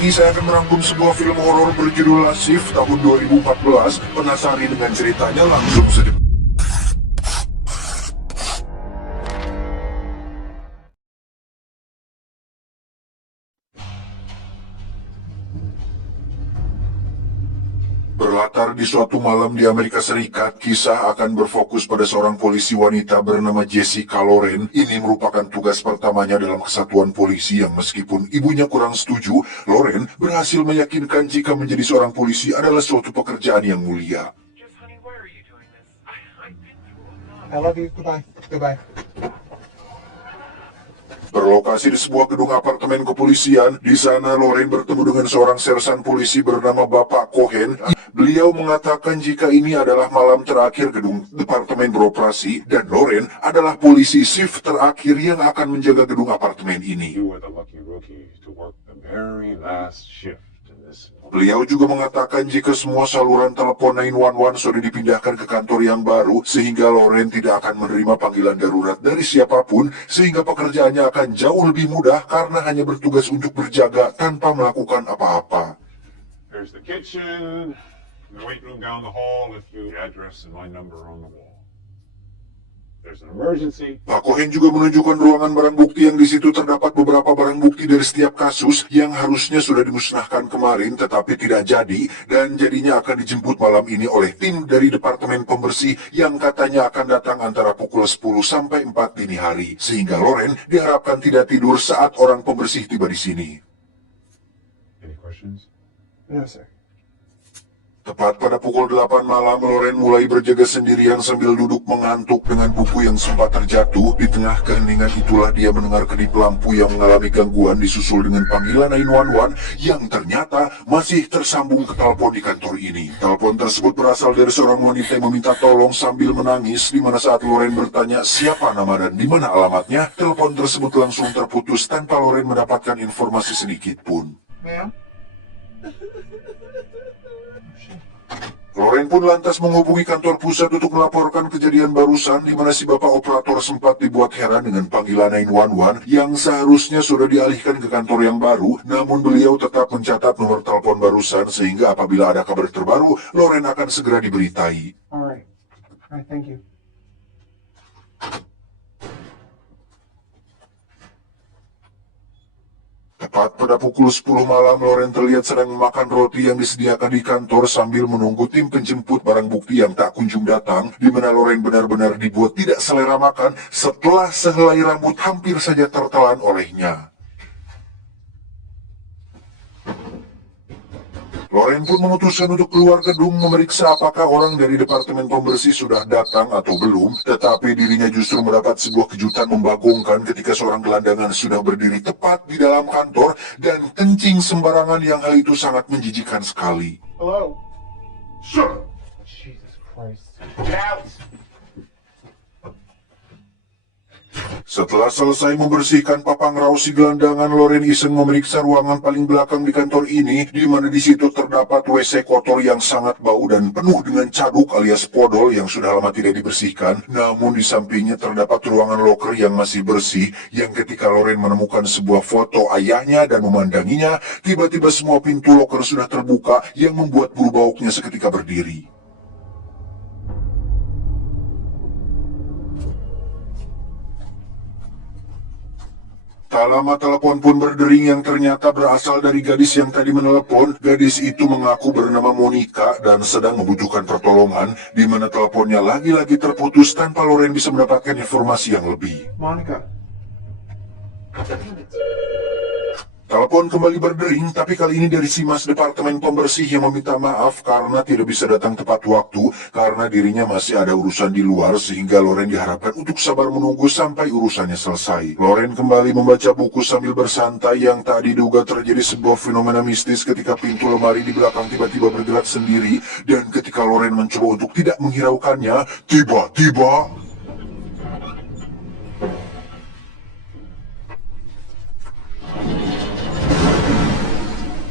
ini saya akan merangkum sebuah film horor berjudul Lasif tahun 2014. Penasaran dengan ceritanya? Langsung saja. Berlatar di suatu malam di Amerika Serikat, kisah akan berfokus pada seorang polisi wanita bernama Jessica Loren. Ini merupakan tugas pertamanya dalam kesatuan polisi yang meskipun ibunya kurang setuju, Loren berhasil meyakinkan jika menjadi seorang polisi adalah suatu pekerjaan yang mulia. Just, honey, why are you doing this? I've been through a lot. I love you. Goodbye. Goodbye. Berlokasi di sebuah gedung apartemen kepolisian, di sana Loren bertemu dengan seorang sersan polisi bernama Bapak Cohen. Beliau mengatakan jika ini adalah malam terakhir gedung departemen beroperasi dan Loren adalah polisi shift terakhir yang akan menjaga gedung apartemen ini. You were the lucky rookie to work the very last shift in this. Beliau juga mengatakan jika semua saluran telepon 911 sudah dipindahkan ke kantor yang baru, sehingga Loren tidak akan menerima panggilan darurat dari siapapun, sehingga pekerjaannya akan jauh lebih mudah karena hanya bertugas untuk berjaga tanpa melakukan apa-apa. There's the kitchen, the weight room down the hall with your address and my number on the wall. There's an emergency. Pak Cohen juga menunjukkan ruangan barang bukti yang di situ terdapat beberapa barang bukti dari setiap kasus yang harusnya sudah dimusnahkan kemarin tetapi tidak jadi dan jadinya akan dijemput malam ini oleh tim dari Departemen Pembersih yang katanya akan datang antara pukul 10 sampai 4 dini hari. Sehingga Loren diharapkan tidak tidur saat orang pembersih tiba di sini. Any questions? No, sir. Tepat pada pukul 8 malam, Loren mulai berjaga sendirian sambil duduk mengantuk dengan buku yang sempat terjatuh. Di tengah keheningan itulah dia mendengar kedip lampu yang mengalami gangguan disusul dengan panggilan 911 yang ternyata masih tersambung ke telepon di kantor ini. Telepon tersebut berasal dari seorang wanita yang meminta tolong sambil menangis, di mana saat Loren bertanya siapa nama dan di mana alamatnya, telepon tersebut langsung terputus tanpa Loren mendapatkan informasi sedikit pun. Ma'am? Loren pun lantas menghubungi kantor pusat untuk melaporkan kejadian barusan di mana si bapak operator sempat dibuat heran dengan panggilan 911 yang seharusnya sudah dialihkan ke kantor yang baru, namun beliau tetap mencatat nomor telepon barusan sehingga apabila ada kabar terbaru, Loren akan segera diberitai. Alright. Alright, thank you. Tepat pada pukul 10 malam, Loren terlihat sedang memakan roti yang disediakan di kantor sambil menunggu tim penjemput barang bukti yang tak kunjung datang, di mana Loren benar-benar dibuat tidak selera makan setelah sehelai rambut hampir saja tertelan olehnya. Loren pun memutuskan untuk keluar gedung memeriksa apakah orang dari Departemen Pembersih sudah datang atau belum, tetapi dirinya justru mendapat sebuah kejutan membagongkan ketika seorang gelandangan sudah berdiri tepat di dalam kantor dan kencing sembarangan yang hal itu sangat menjijikkan sekali. Hello? Sir! Jesus Christ. Get out! Setelah selesai membersihkan papang rausi gelandangan, Loren iseng memeriksa ruangan paling belakang di kantor ini, di mana di situ terdapat WC kotor yang sangat bau dan penuh dengan caduk alias podol yang sudah lama tidak dibersihkan. Namun di sampingnya terdapat ruangan loker yang masih bersih, yang ketika Loren menemukan sebuah foto ayahnya dan memandanginya, tiba-tiba semua pintu loker sudah terbuka yang membuat bulu bauknya seketika berdiri. Tak lama telepon pun berdering yang ternyata berasal dari gadis yang tadi menelepon. Gadis itu mengaku bernama Monica dan sedang membutuhkan pertolongan, di mana teleponnya lagi-lagi terputus tanpa Loren bisa mendapatkan informasi yang lebih. Monica. Telepon kembali berdering, tapi kali ini dari si Mas Departemen Pembersih yang meminta maaf karena tidak bisa datang tepat waktu karena dirinya masih ada urusan di luar, sehingga Loren diharapkan untuk sabar menunggu sampai urusannya selesai. Loren kembali membaca buku sambil bersantai yang tak diduga terjadi sebuah fenomena mistis ketika pintu lemari di belakang tiba-tiba bergerak sendiri, dan ketika Loren mencoba untuk tidak menghiraukannya, tiba-tiba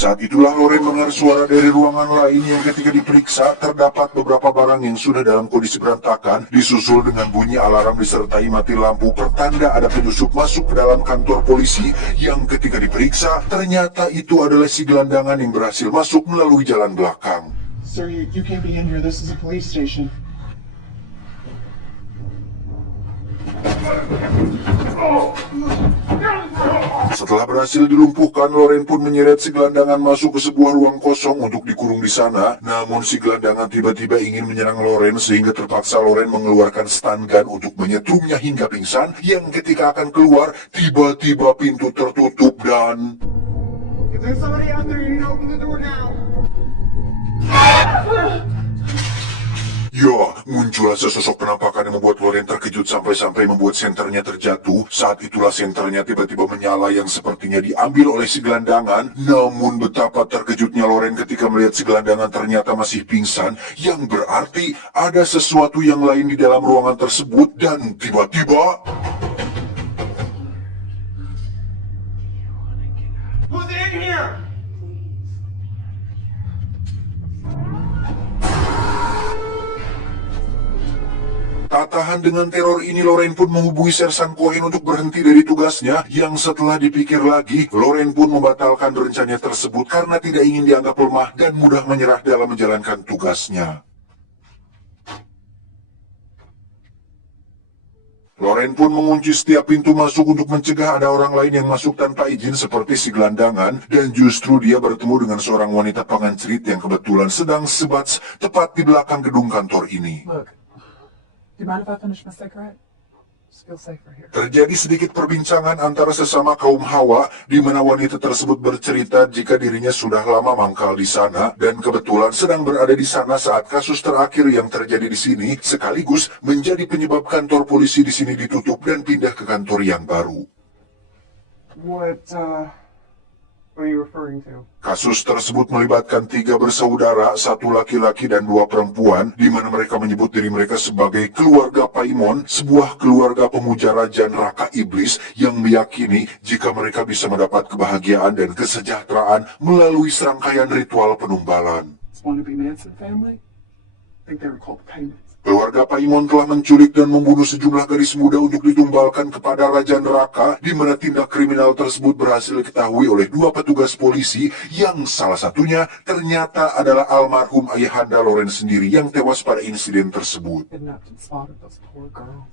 Saat itulah Loren mendengar suara dari ruangan lain yang ketika diperiksa terdapat beberapa barang yang sudah dalam kondisi berantakan, disusul dengan bunyi alarm disertai mati lampu pertanda ada penyusup masuk ke dalam kantor polisi yang ketika diperiksa ternyata itu adalah si gelandangan yang berhasil masuk melalui jalan belakang. Sir, you can't be in here. This is a police station. Setelah berhasil dilumpuhkan, Loren pun menyeret si gelandangan masuk ke sebuah ruang kosong untuk dikurung di sana. Namun si gelandangan tiba-tiba ingin menyerang Loren sehingga terpaksa Loren mengeluarkan stun gun untuk menyetrumnya hingga pingsan. Yang ketika akan keluar, tiba-tiba pintu tertutup dan... If there's somebody out there, you need to open the door now. Ya, muncullah sesosok penampakan yang membuat Loren terkejut sampai-sampai membuat senternya terjatuh. Saat itulah senternya tiba-tiba menyala yang sepertinya diambil oleh si gelandangan. Namun betapa terkejutnya Loren ketika melihat si gelandangan ternyata masih pingsan, yang berarti ada sesuatu yang lain di dalam ruangan tersebut dan tiba-tiba... Who's in here? Tak tahan dengan teror ini, Loren pun menghubungi Sersan Cohen untuk berhenti dari tugasnya, yang setelah dipikir lagi, Loren pun membatalkan rencananya tersebut karena tidak ingin dianggap lemah dan mudah menyerah dalam menjalankan tugasnya. Loren pun mengunci setiap pintu masuk untuk mencegah ada orang lain yang masuk tanpa izin seperti si gelandangan, dan justru dia bertemu dengan seorang wanita pengencirit yang kebetulan sedang sebats tepat di belakang gedung kantor ini. Look, do you mind if I finish my cigarette? Just feel safer here. Terjadi sedikit perbincangan antara sesama kaum Hawa, di mana wanita tersebut bercerita jika dirinya sudah lama mangkal di sana dan kebetulan sedang berada di sana saat kasus terakhir yang terjadi di sini, sekaligus menjadi penyebab kantor polisi di sini ditutup dan pindah ke kantor yang baru. What are you referring to? Kasus tersebut melibatkan 3 bersaudara, 1 laki-laki dan 2 perempuan, di mana mereka menyebut diri mereka sebagai keluarga Paimon, sebuah keluarga pemuja raja neraka iblis yang meyakini jika mereka bisa mendapat kebahagiaan dan kesejahteraan melalui serangkaian ritual penumbalan. This wannabe Manson family? I think they were called the Payments. Keluarga Paimon telah menculik dan membunuh sejumlah gadis muda untuk ditumbalkan kepada Raja Neraka, di mana tindak kriminal tersebut berhasil diketahui oleh 2 petugas polisi, yang salah satunya ternyata adalah almarhum ayahanda Loren sendiri yang tewas pada insiden tersebut. Kidnapped and slaughtered those poor girls.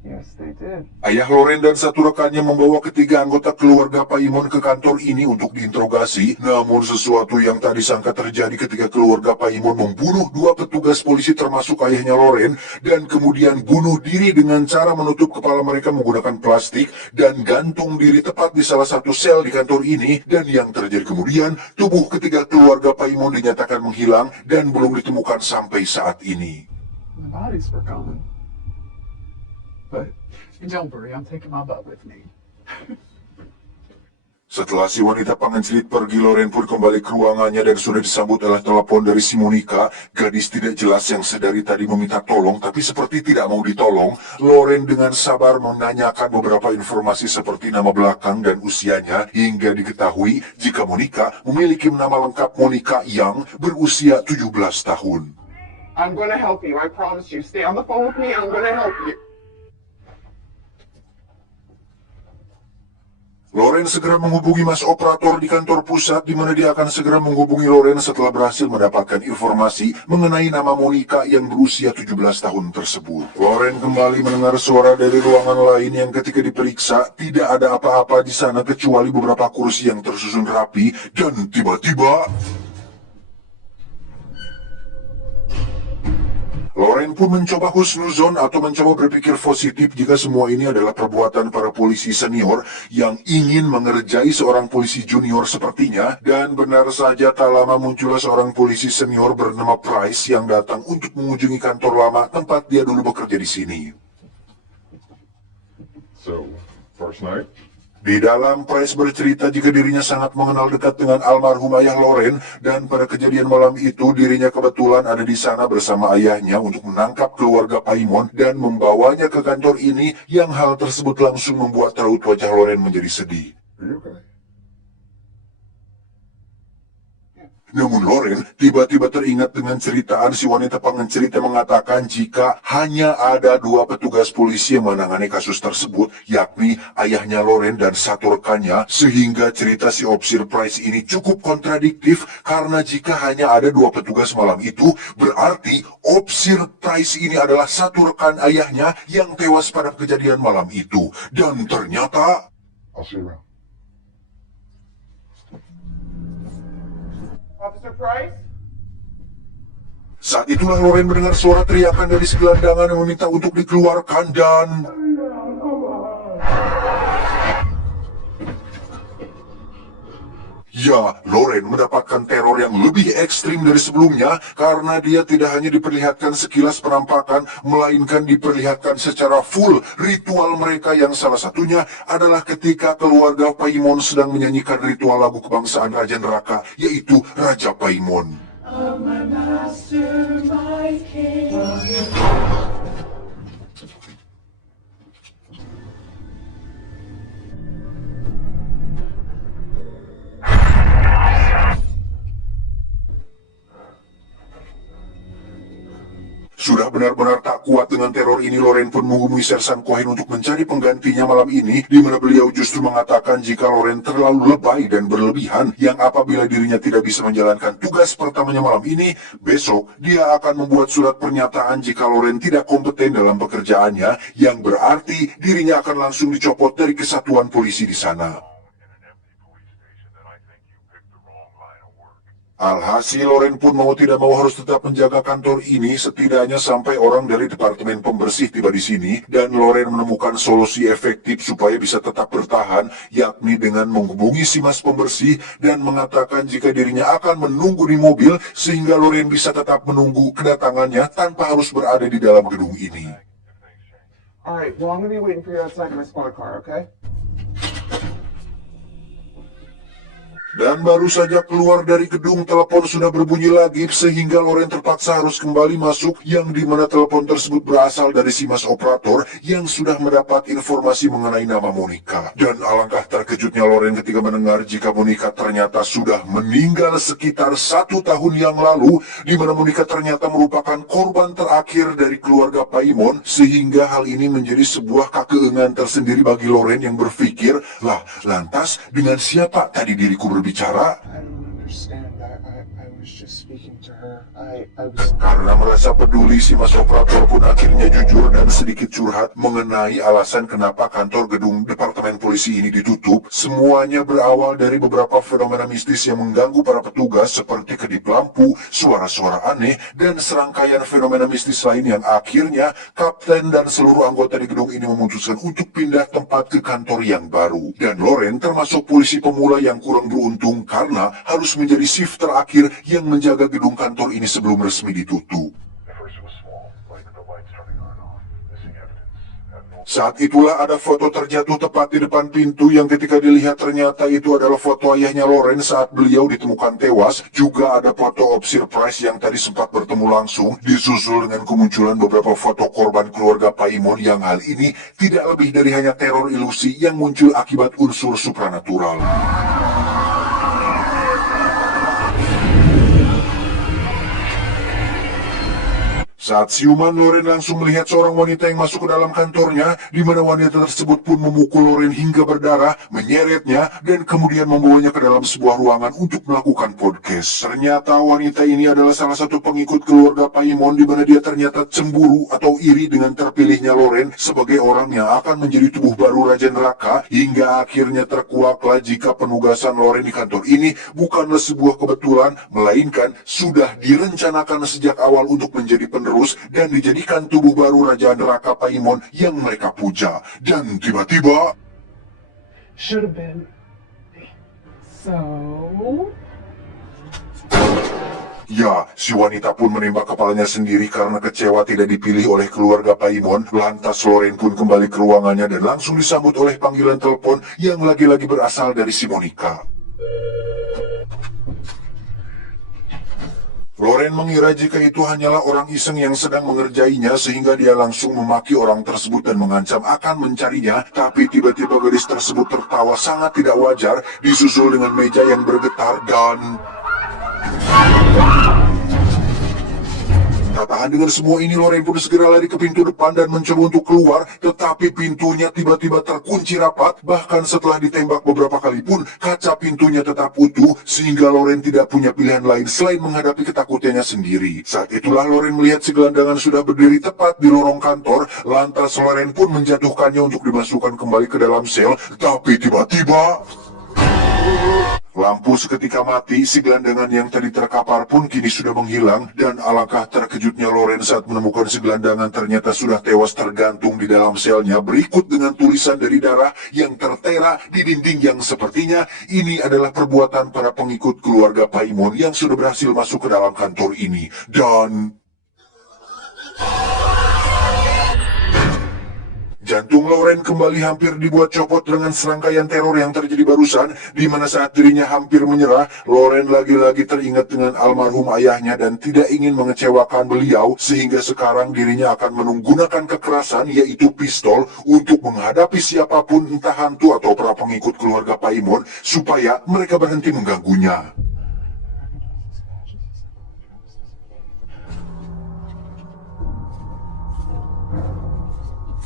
Yes, they did. Ayah Loren dan 1 rekannya membawa ketiga anggota keluarga Paimon ke kantor ini untuk diinterogasi. Namun sesuatu yang tak disangka terjadi ketika keluarga Paimon membunuh 2 petugas polisi termasuk ayahnya Loren, dan kemudian bunuh diri dengan cara menutup kepala mereka menggunakan plastik dan gantung diri tepat di salah satu sel di kantor ini. Dan yang terjadi kemudian, tubuh ketiga keluarga Paimon dinyatakan menghilang dan belum ditemukan sampai saat ini. The bodies were gone. But don't worry, I'm taking my butt with me. Setelah si wanita pengencilit pergi, Loren pun kembali ke ruangannya dan sudah disambut oleh telepon dari si Monica, gadis tidak jelas yang sedari tadi meminta tolong tapi seperti tidak mau ditolong. Loren dengan sabar menanyakan beberapa informasi seperti nama belakang dan usianya, hingga diketahui jika Monica memiliki nama lengkap Monica yang berusia 17 tahun. I'm gonna help you. I promise you. Stay on the phone with me. I'm gonna help you. Loren segera menghubungi Mas Operator di kantor pusat, di mana dia akan segera menghubungi Loren setelah berhasil mendapatkan informasi mengenai nama Monica yang berusia 17 tahun tersebut. Loren kembali mendengar suara dari ruangan lain yang ketika diperiksa tidak ada apa-apa di sana kecuali beberapa kursi yang tersusun rapi, dan tiba-tiba Loren pun mencoba husnuzon atau mencoba berpikir positif jika semua ini adalah perbuatan para polisi senior yang ingin mengerjai seorang polisi junior sepertinya, dan benar saja tak lama muncullah seorang polisi senior bernama Price yang datang untuk mengunjungi kantor lama tempat dia dulu bekerja di sini. So, first night? Di dalam, Price bercerita jika dirinya sangat mengenal dekat dengan almarhum ayah Loren, dan pada kejadian malam itu dirinya kebetulan ada di sana bersama ayahnya untuk menangkap keluarga Paimon dan membawanya ke kantor ini, yang hal tersebut langsung membuat raut wajah Loren menjadi sedih. Are you okay? Namun Loren tiba-tiba teringat dengan ceritaan si wanita pengencerit yang mengatakan jika hanya ada 2 petugas polisi yang menangani kasus tersebut, yakni ayahnya Loren dan satu rekannya, sehingga cerita si Officer Price ini cukup kontradiktif karena jika hanya ada 2 petugas malam itu, berarti Officer Price ini adalah satu rekan ayahnya yang tewas pada kejadian malam itu. Dan ternyata... I'll see you around. Officer Price? Saat itulah Loren mendengar suara teriakan dari segelandangan yang meminta untuk dikeluarkan dan... Ya, Loren mendapatkan teror yang lebih ekstrim dari sebelumnya karena dia tidak hanya diperlihatkan sekilas penampakan, melainkan diperlihatkan secara full ritual mereka yang salah satunya adalah ketika keluarga Paimon sedang menyanyikan ritual lagu kebangsaan Raja Neraka, yaitu Raja Paimon. Sudah benar-benar tak kuat dengan teror ini, Loren pun menghubungi Sersan Cohen untuk mencari penggantinya malam ini, di mana beliau justru mengatakan jika Loren terlalu lebay dan berlebihan, yang apabila dirinya tidak bisa menjalankan tugas pertamanya malam ini, besok dia akan membuat surat pernyataan jika Loren tidak kompeten dalam pekerjaannya, yang berarti dirinya akan langsung dicopot dari kesatuan polisi di sana. Alhasil Loren pun mau tidak mau harus tetap menjaga kantor ini setidaknya sampai orang dari departemen pembersih tiba di sini, dan Loren menemukan solusi efektif supaya bisa tetap bertahan, yakni dengan menghubungi si mas pembersih dan mengatakan jika dirinya akan menunggu di mobil sehingga Loren bisa tetap menunggu kedatangannya tanpa harus berada di dalam gedung ini. Alright, well, I'm gonna be waiting for you outside my squad car, okay? Dan baru saja keluar dari gedung, telepon sudah berbunyi lagi sehingga Loren terpaksa harus kembali masuk, yang dimana telepon tersebut berasal dari si mas operator yang sudah mendapat informasi mengenai nama Monica. Dan alangkah terkejutnya Loren ketika mendengar jika Monica ternyata sudah meninggal sekitar 1 tahun yang lalu, di mana Monica ternyata merupakan korban terakhir dari keluarga Paimon, sehingga hal ini menjadi sebuah kekeengan tersendiri bagi Loren yang berpikir, lah lantas dengan siapa tadi diriku berbicara? I don't understand. I was just speaking to her. I was... Karena merasa peduli, si mas operator pun akhirnya jujur dan sedikit curhat mengenai alasan kenapa kantor gedung departemen polisi ini ditutup. Semuanya berawal dari beberapa fenomena mistis yang mengganggu para petugas seperti kedip lampu, suara-suara aneh, dan serangkaian fenomena mistis lain yang akhirnya kapten dan seluruh anggota di gedung ini memutuskan untuk pindah tempat ke kantor yang baru. Dan Loren termasuk polisi pemula yang kurang beruntung karena harus menjadi shift terakhir yang menjaga gedung kantor ini sebelum resmi ditutup. Saat itulah ada foto terjatuh tepat di depan pintu yang ketika dilihat ternyata itu adalah foto ayahnya Loren saat beliau ditemukan tewas. Juga ada foto Officer Price yang tadi sempat bertemu langsung, disusul dengan kemunculan beberapa foto korban keluarga Paimon, yang hal ini tidak lebih dari hanya teror ilusi yang muncul akibat unsur supranatural. Saat siuman, Loren langsung melihat seorang wanita yang masuk ke dalam kantornya, di mana wanita tersebut pun memukul Loren hingga berdarah, menyeretnya, dan kemudian membawanya ke dalam sebuah ruangan untuk melakukan podcast. Ternyata wanita ini adalah salah satu pengikut keluarga Paimon, di mana dia ternyata cemburu atau iri dengan terpilihnya Loren sebagai orang yang akan menjadi tubuh baru Raja Neraka, hingga akhirnya terkuaklah jika penugasan Loren di kantor ini bukanlah sebuah kebetulan, melainkan sudah direncanakan sejak awal untuk menjadi penerus dan dijadikan tubuh baru Raja Neraka Paimon yang mereka puja. Dan tiba-tiba... Should have been. So... Ya, si wanita pun menembak kepalanya sendiri karena kecewa tidak dipilih oleh keluarga Paimon. Lantas Loren pun kembali ke ruangannya dan langsung disambut oleh panggilan telepon yang lagi-lagi berasal dari si Monica. Loren mengira jika itu hanyalah orang iseng yang sedang mengerjainya, sehingga dia langsung memaki orang tersebut dan mengancam akan mencarinya. Tapi tiba-tiba gadis tersebut tertawa sangat tidak wajar, disusul dengan meja yang bergetar dan... Tak tahan dengan semua ini, Loren pun segera lari ke pintu depan dan mencoba untuk keluar, tetapi pintunya tiba-tiba terkunci rapat. Bahkan setelah ditembak beberapa kali pun, kaca pintunya tetap utuh, sehingga Loren tidak punya pilihan lain selain menghadapi ketakutannya sendiri. Saat itulah Loren melihat si gelandangan sudah berdiri tepat di lorong kantor, lantas Loren pun menjatuhkannya untuk dimasukkan kembali ke dalam sel, tapi tiba-tiba lampu seketika mati, si gelandangan yang tadi terkapar pun kini sudah menghilang, dan alangkah terkejutnya Loren saat menemukan si gelandangan ternyata sudah tewas tergantung di dalam selnya, berikut dengan tulisan dari darah yang tertera di dinding yang sepertinya ini adalah perbuatan para pengikut keluarga Paimon yang sudah berhasil masuk ke dalam kantor ini. Dan jantung Loren kembali hampir dibuat copot dengan serangkaian teror yang terjadi barusan, di mana saat dirinya hampir menyerah, Loren lagi-lagi teringat dengan almarhum ayahnya dan tidak ingin mengecewakan beliau, sehingga sekarang dirinya akan menggunakan kekerasan, yaitu pistol, untuk menghadapi siapapun, entah hantu atau para pengikut keluarga Paimon, supaya mereka berhenti mengganggunya.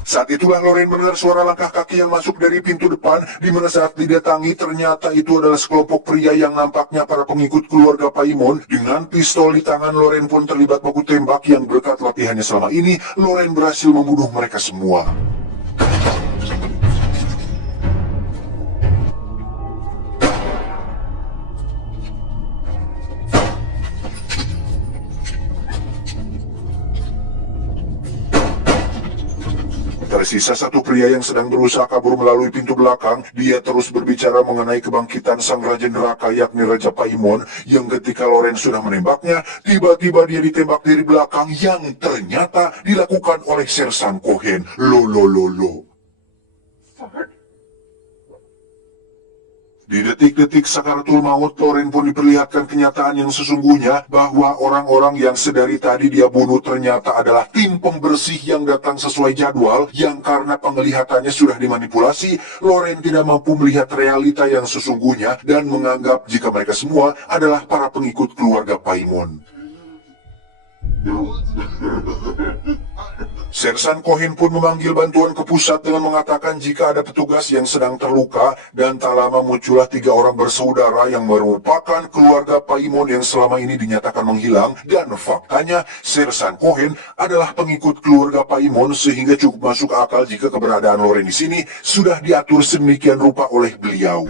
Saat itulah Loren mendengar suara langkah kaki yang masuk dari pintu depan, di mana saat didatangi ternyata itu adalah sekelompok pria yang nampaknya para pengikut keluarga Paimon. Dengan pistol di tangan, Loren pun terlibat baku tembak yang berkat latihannya selama ini, Loren berhasil membunuh mereka semua. Tersisa satu pria yang sedang berusaha kabur melalui pintu belakang. Dia terus berbicara mengenai kebangkitan sang Raja Neraka, yakni Raja Paimon, yang ketika Loren sudah menembaknya, tiba-tiba dia ditembak dari belakang yang ternyata dilakukan oleh Sersan Cohen. Lo. Di detik-detik sakaratul maut, Loren pun diperlihatkan kenyataan yang sesungguhnya, bahwa orang-orang yang sedari tadi dia bunuh ternyata adalah tim pembersih yang datang sesuai jadwal, yang karena penglihatannya sudah dimanipulasi, Loren tidak mampu melihat realita yang sesungguhnya dan menganggap jika mereka semua adalah para pengikut keluarga Paimon. Sersan Cohen pun memanggil bantuan ke pusat dengan mengatakan jika ada petugas yang sedang terluka, dan tak lama muncullah 3 orang bersaudara yang merupakan keluarga Paimon yang selama ini dinyatakan menghilang, dan faktanya Sersan Cohen adalah pengikut keluarga Paimon, sehingga cukup masuk akal jika keberadaan Loren di sini sudah diatur sedemikian rupa oleh beliau.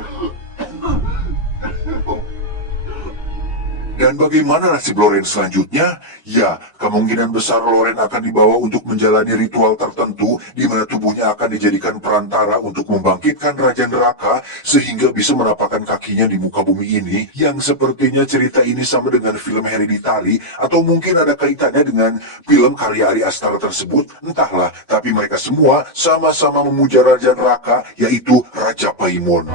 Dan bagaimana nasib Loren selanjutnya? Ya, kemungkinan besar Loren akan dibawa untuk menjalani ritual tertentu, di mana tubuhnya akan dijadikan perantara untuk membangkitkan Raja Neraka, sehingga bisa menapakkan kakinya di muka bumi ini, yang sepertinya cerita ini sama dengan film Hereditary, atau mungkin ada kaitannya dengan film karya Ari Aster tersebut, entahlah, tapi mereka semua sama-sama memuja Raja Neraka, yaitu Raja Paimon.